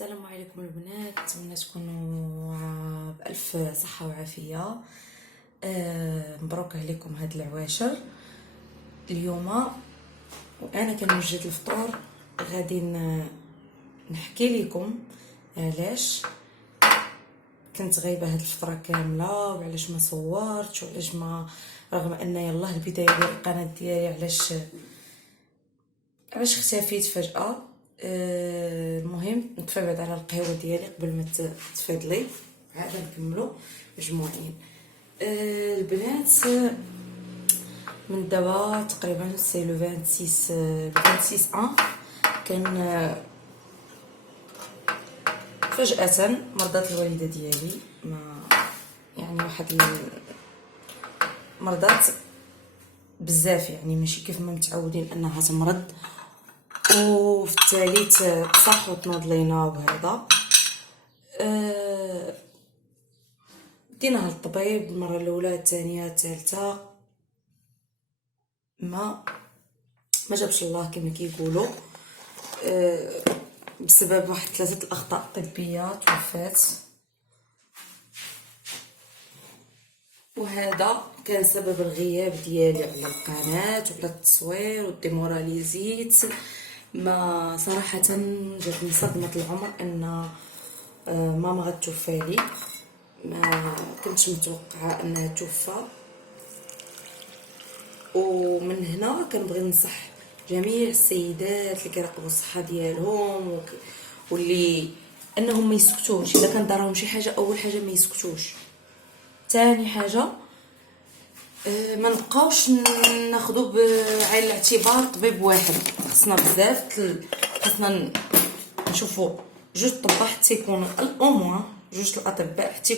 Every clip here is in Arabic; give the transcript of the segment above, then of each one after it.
السلام عليكم البنات، نتمنى تكونوا بألف صحة وعافية. مبروك عليكم هاد العواشر. اليوم وانا كنوجد الفطور غادي نحكي لكم علاش كنت غايبه هاد الفتره كامله، وعلاش ما صورتش، وعلاش ما رغم ان يلاه البدايه ديال القناه ديالي علاش اختفيت فجاه. المهم نطفي بعد على القهوه ديالي قبل ما تفادلي، عاد نكملوا مجموعين. البنات من دابا تقريبا سي لو 26 كان فجأة مرضات الوالده ديالي، ما يعني واحد مرضات بزاف، يعني ماشي كيف ما متعودين انها تمرض، وفي التالي تصح وتنوض لينا وهذا. ديناها للطبيب المره الاولى الثانيه الثالثه، ما جابش الله كما كيقولوا. بسبب واحد 3 الاخطاء طبيه توفات، وهذا كان سبب الغياب ديالي على القناه وعلى التصوير والديموراليزيت. ما صراحه جاتني صدمه العمر ان ماما غتوفى لي، ما كنتش متوقعه انها توفى. ومن هنا كنبغي ننصح جميع السيدات اللي كيراقبوا الصحه ديالهم واللي انهم ما يسكتوش اذا كان داراهم شي حاجه. اول حاجه ما يسكتوش، ثاني حاجه ما نبقاوش ناخذوا بعين الاعتبار طبيب واحد. خصنا بزاف خصنا نشوفوا جوج طباء حتى يكونوا الاموا جوج الاطباء حتى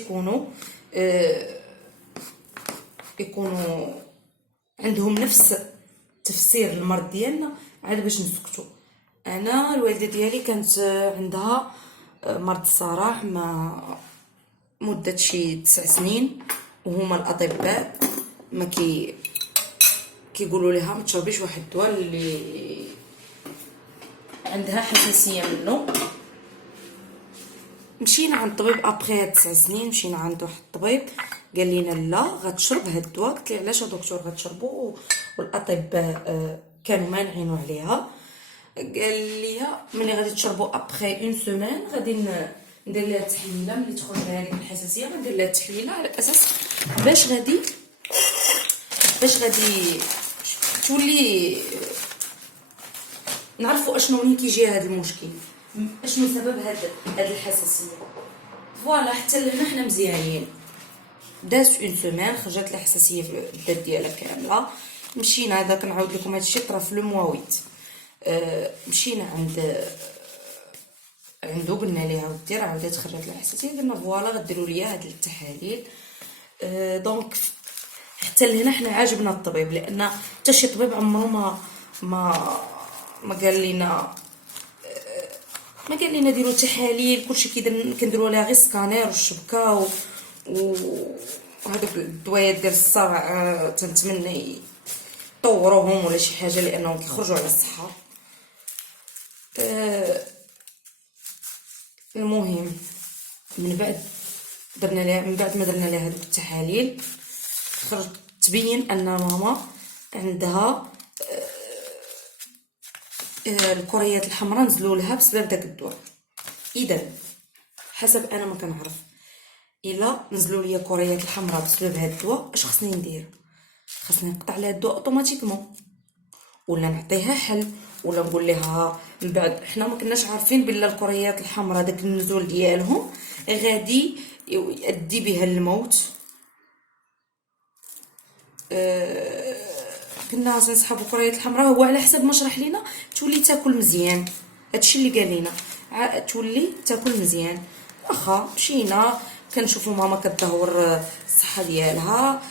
يكونوا عندهم نفس تفسير المرض ديالنا، عاد باش نسكتوا. انا الوالده ديالي كانت عندها مرض الصراع ما مده شي 9 سنين، وهما الاطباء ما كيقولوا لها ما تشربيش واحد الدواء اللي عندها حساسيه منه. مشينا عند الطبيب ابخي هاد 9 سنين، مشينا عند واحد الطبيب قال لنا لا غتشرب هاد الدواء. قلت ليه علاش دكتور غتشربو؟ والاطباء كانوا مانعينو عليها. قال لي ملي غادي تشربو ابخي اون سيمين غادي ندير لها تحليله، ملي تخرج لها ديك الحساسيه غندير لها تحليله على اساس باش غادي تولي نعرفوا اشنو منين كيجي هذا المشكل، اشنو سبب هاد الحساسيه. فوالا حتى لهنا حنا مزيانين. دازت اون سيمين خرجت الحساسيه في الدات ديالها كامله. مشينا، هذا كنعاود لكم هادشي طرا في لو موا 8. مشينا عنده قلنا ليها ودي راه عاودت خرجت الحساسيه، قلنا فوالا غديروا ليا هاد التحاليل. دونك حتى لهنا حنا عاجبنا الطبيب، لان حتى شي طبيب عمره ما قال لنا ديروا تحاليل. كلشي كنديروا لها غير سكانير والشبكه وهذوك الدوايات ديال الصرع تنتمنى يطوروهم ولا شي حاجه، لانهم كيخرجوا على الصحه. المهم من بعد ما درنا لها هذوك التحاليل خرجت تبين ان ماما عندها الكريات الحمراء نزلوا لها بسبب داك الدواء. اذا حسب انا ما كنعرف، الا نزلوا ليا كريات الحمراء بسبب هذا الدواء اش خصني ندير؟ خصني نقطع لها الدواء اوتوماتيكمون، ولا نعطيها حل، ولا نقول لها من بعد. حنا ما كناش عارفين بلا الكريات الحمراء داك النزول ديالهم غادي يؤدي بها الموت. كنا تنسحبوا الكريات الحمراء هو على حسب ما شرح لينا تولي تاكل مزيان. هادشي اللي قال لينا تولي تاكل مزيان. واخا مشينا كنشوفوا ماما كتدهور الصحه ديالها،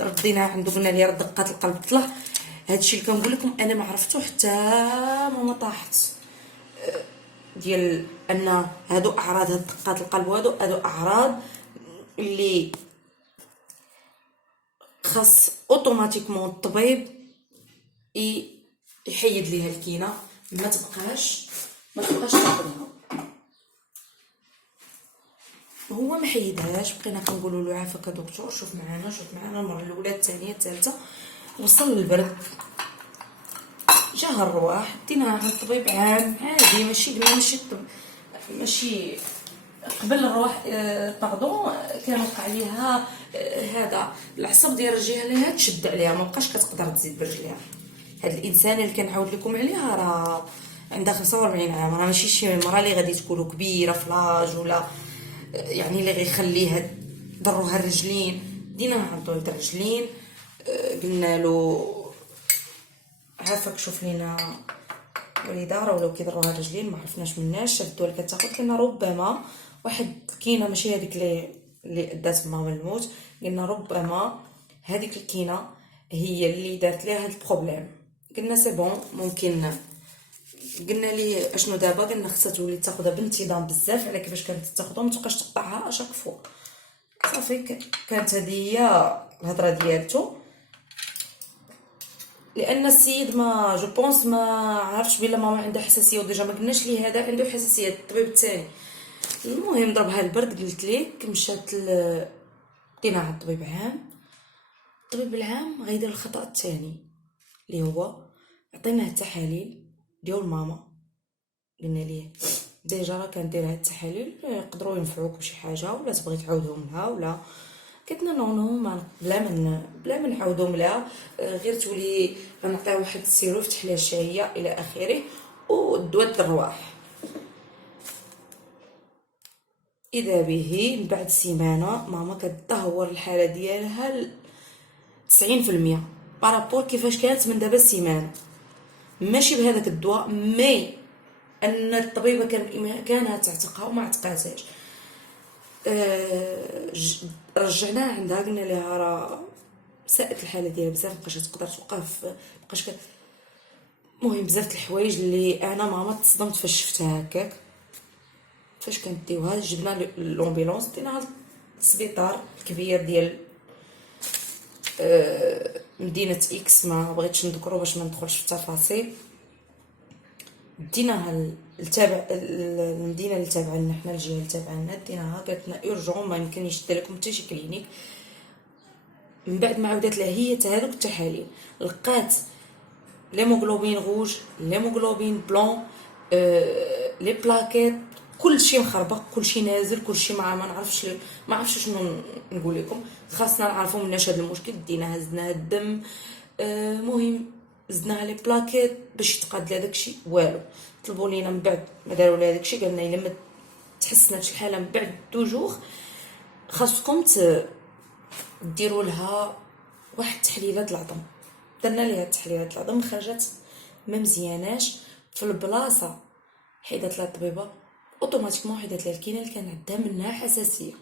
رديناها عنده قلنا ليها دقات القلب طلع. هادشي اللي كنقول لكم انا ما عرفتو حتى ماما طاحت، ديال ان هادو اعراض هاد دقات القلب، هادو اعراض اللي خاص اوتوماتيكمون الطبيب يحيد ليها الكينه، ما تبقاش تاخذها. هو ما حيدهاش، بقينا كنقولوا له عافاك دكتور، شوف معنا المره الاولى الثانيه الثالثه، وصل للبرد، جاها الرواح، ديناها عند الطبيب عام عادي، ماشي قبل الرواح باردون كان وقع ليها هذا العصب ديال رجليها ليها تشد عليها، ما بقاش كتقدر تزيد برجليها. هاد الانسان اللي كنعاود لكم عليها راه عندها 45 عام، راه ماشي شي مرة اللي غادي تكونوا كبيره في لاج ولا يعني اللي غيخليها ضروها الرجلين. دينا عند طبيب الرجلين، قلنا له عافاك شوف لينا وليده راه ولاو كيضروها الرجلين، ما عرفناش مناش شدوا اللي كتاخذ. قلنا ربما واحد الكينه ماشي هذيك اللي ادات ماما الموت، قلنا ربما هذيك الكينه هي اللي دارت ليها هذا البروبليم. قلنا سي بون ممكن. قلنا لي اشنو دابا؟ قلنا خصها تولي تاخذها بانتظام بزاف على كيفاش كانت تاخذها، ما تبقاش تقطعها اشاك فو. صافي كانت هذه هي الهضره ديالته. لان السيد ما جو بونس ما عرفش بلا ماما عندها حساسيه، وديجا ما قلناش ليه هذا عنده حساسيه. الطبيب الثاني المهم ضربها البرد، قلت لك مشات دينا عند الطبيب عام. الطبيب العام غيدير الخطا الثاني اللي هو عطيناه التحاليل ديال ماما. قلنا ليه ديجا راه كندير هاد التحاليل يقدروا ينفعوك بشي حاجه، ولا تبغي تعاودهم لها ولا. قلنا نو ما بلا ما نعاودهم لها، غير تولي غنعطيها واحد السيرو يفتح لها الشهيه الى اخره والدواء الرواح. اذا به من بعد سيمانه ماما كتدهور الحاله ديالها 90% بارابور كيفاش كانت من دابا سيمانه. ماشي بهذاك الدواء، مي ان الطبيبه كانها تعتقها وما عتقاتهاش. رجعناها عندها، قلنا لها راه ساءت الحاله ديالها بزاف، مابقاش تقدر توقف، مابقاش المهم بزاف الحوايج اللي انا ماما تصدمت فاش شفتها هكاك. فاش كنديوها جبنا لومبيلونس، ديناها للسبيطار الكبير ديال مدينه اكس، ما بغيتش نذكرو باش ما ندخلش في التفاصيل. ديناها التابع المدينه اللي تابعه لنا حنا، الجهه اللي تابعه لنا، ديناها قالت لنا اورجون ما يمكنش يدير لكم حتى شي كلينيك. من بعد ما عاودت لها هي هذوك التحاليل، لقات ليموغلوبين روج، ليموغلوبين بلون، لي بلاكيت، كلشي مخربق، كلشي نازل، كلشي ما نعرفش شنو نقول لكم. خاصنا نعرفوا مناش هذا المشكل. ديناها زدناها الدم، مهم زدناها لي بلاكيت باش يتقاد لها داكشي والو. طلبوا لينا من بعد ما داروا لها داكشي، قالنا الا ما تحسناتش الحاله من بعد توجور خاصكم ديروا لها واحد تحليلات العظم. درنا ليها تحليلات العظم، خرجت ما مزياناش في البلاصه. حيدت لها الطبيبه اوتوماتيكمون، حيدت لها الكينه اللي كان عندها منها حساسيه،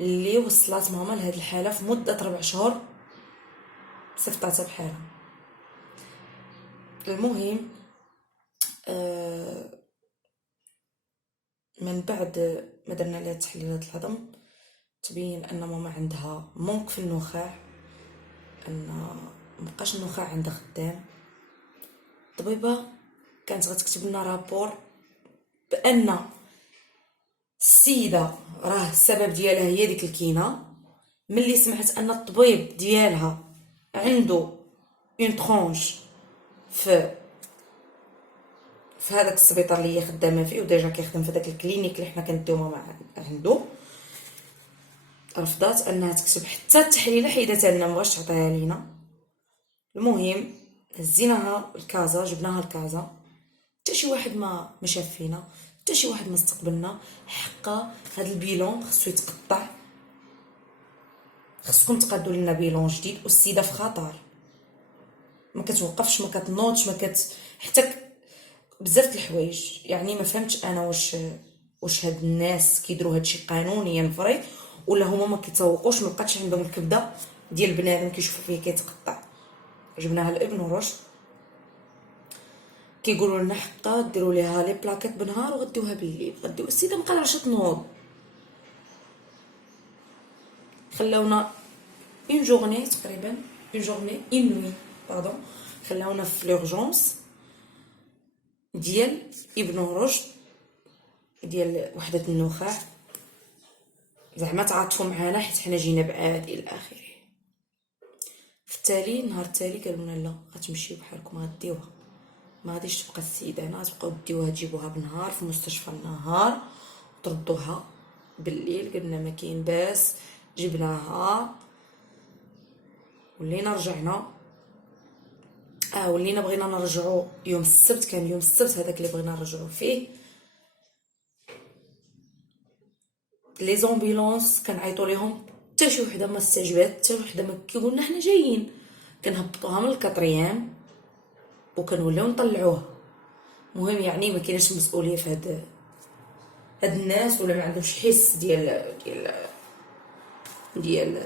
اللي وصلت ماما لهاد الحاله في مده 4 شهور صيفطاتها بحالها. المهم من بعد ما درنا لها تحليلات الهضم، تبين ان ماما عندها مونك في النخاع، ان مبقاش النخاع عندها خدام. الطبيبه كانت غتكتب لنا رابور بان السيده راه السبب ديالها هي ديك الكينه. ملي سمعت ان الطبيب ديالها عنده اون ترونش في هذاك السبيطار اللي هي خدامه فيه، وديجا كيخدم في داك الكلينيك اللي حنا كنديو ماما عنده، رفضات انها تكتب حتى التحليله، حيدتها لنا مبغاش تعطيها لينا. المهم هزيناها لكازا، جبناها لكازا، حتى شي واحد ما شاف فينا، حتى شي واحد ما استقبلنا. حقا هاد البيلون خصو يتقطع، خصكم تقادوا لنا بيلون جديد. والسيده في خطر، ما كتوقفش، ما كتنوضش، حتى بزاف الحوايج. يعني ما فهمتش انا واش هاد الناس كيديروا هادشي قانونيا فري، ولا هما ما كيتسوقوش، ما بقاتش عندهم الكبده ديال بنادم كيشوفوا فيه كيتقطع. جبناها لابن رشد، كيقولوا لنا حقا ديروا ليها لي بلاكيت بالنهار وغديوها بالليل. غديو السيده ما قادراش تنوض، خلاونا اون جورني تقريبا، اون نوي باردون، خلاونا في لورجونس ديال ابن رشد ديال وحده النخاع. زعما تعاطفوا معنا حيت حنا جينا بعاد الى اخره. في التالي النهار التالي قالوا لنا لا غتمشيو بحالكم غديوها، ما غاديش تبقى السيده هنا، تبقاو ديوها تجيبوها بالنهار في المستشفى النهار وتردوها بالليل. قلنا ما كاين باس، جبناها ولينا رجعنا. ولينا بغينا نرجعوا يوم السبت، كان يوم السبت هذاك اللي بغينا نرجعوا فيه. لي زومبيلونس كنعيطوا ليهم حتى شي وحده ما استجابت، حتى وحده ما كيقولنا حنا جايين. كنهبطوها من الكطريام وكنوليو نطلعوها. مهم يعني ما كايناش مسؤوليه في هاد الناس، ولا ما عندهمش حس ديال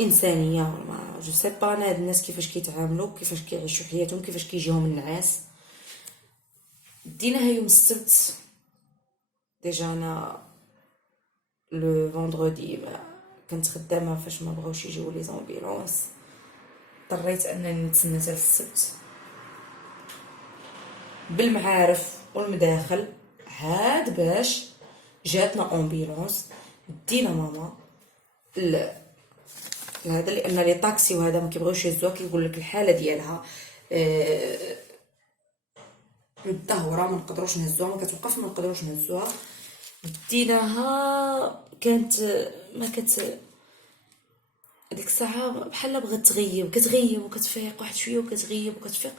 انسانيه، ولا ما جو سي با. انا هاد الناس كيفاش كيتعاملوا، كيفاش كيعيشوا حياتهم، كيفاش كيجيهم النعاس. ديناها يوم السبت. ديجا انا لو فوندردي كنت خدامه فاش ما بغاوش يجيو لي زومبيلونس، اضطريت انني نتسنى حتى السبت بالمعارف والمداخل عاد باش جاتنا امبيلونس. دينا ماما هذا، لان لي طاكسي وهذا ما كيبغيوش يهزوها، كيقول لك الحاله ديالها متدهوره ما نقدروش نهزوها، ما كتوقف ما نقدروش نهزوها. ديناها كانت ما ديك الساعه بحال بغات تغيب، كتغيب وكتفيق، واحد شويه وكتغيب وكتفيق.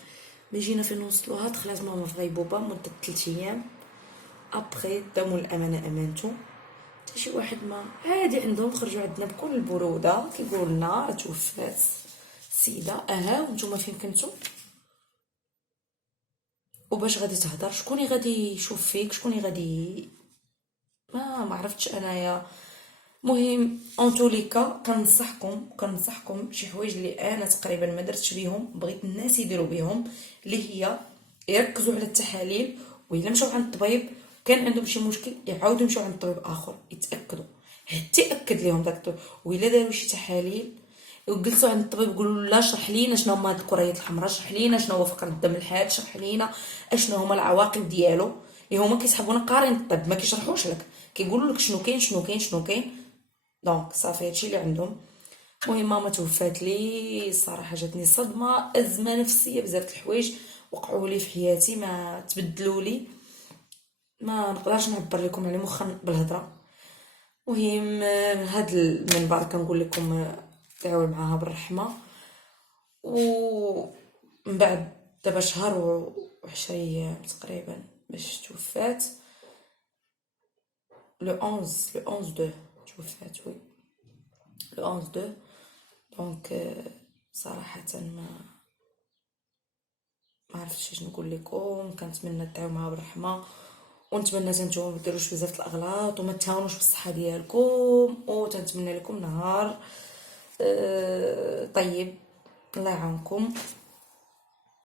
ملي جينا فين نوصلوها دخلات ماما في غيبوبه مده 3 ايام. ابخي داموا الامانه امانته، حتى شي واحد ما عادي عندهم. خرجوا عندنا بكل البروده كيقولوا لنا راه توفات السيده. وانتم فين كنتو؟ وباش غادي تهضر شكون غادي يشوف فيك، شكون غادي ما عرفتش انايا. مهم اونتوليكا كنصحكم شي حوايج اللي انا تقريبا ما درتش بيهم، بغيت الناس يديروا بيهم، اللي هي يركزوا على التحاليل، وإلا مشاو عند الطبيب كان عندهم شي مشكل يعاودوا يمشيو عند طبيب اخر يتاكدوا، حتى ياكد لهم داك الطبيب. وإلا داروا شي تحاليل وجلسوا عند الطبيب يقولوا لا شرح لينا شنو هما هاد الكريات الحمراء، شرح لينا شنو هو فقر الدم الحاد، شرح لينا اشنو هما العواقب ديالو. اللي هما كيسحبونا قارين الطب، ما كيشرحوش لك، كيقولوا لك شنو كاين شنو كاين شنو كاين. دونك صافي هادشي اللي عندهم. المهم ماما توفات لي، الصراحه جاتني صدمه، ازمه نفسيه، بزاف الحوايج وقعوا لي في حياتي ما تبدلوا لي، ما نقدرش نعبر لكم على مخا بالهضره. المهم هاد المنبر كنقول لكم تعاون معاها بالرحمه. ومن بعد دابا شهر و10 ايام تقريبا باش توفات. لو 11 دو توفات، وي لو 11 دو. دونك صراحه ما عرفتش اش نقول لكم. كنتمنى تعاونوا معها بالرحمه، ونتمنى نتوما ما ديروش بزاف الاغلاط وما تهاونوش بالصحه ديالكم، وتنتمنى لكم نهار طيب. الله يعاونكم.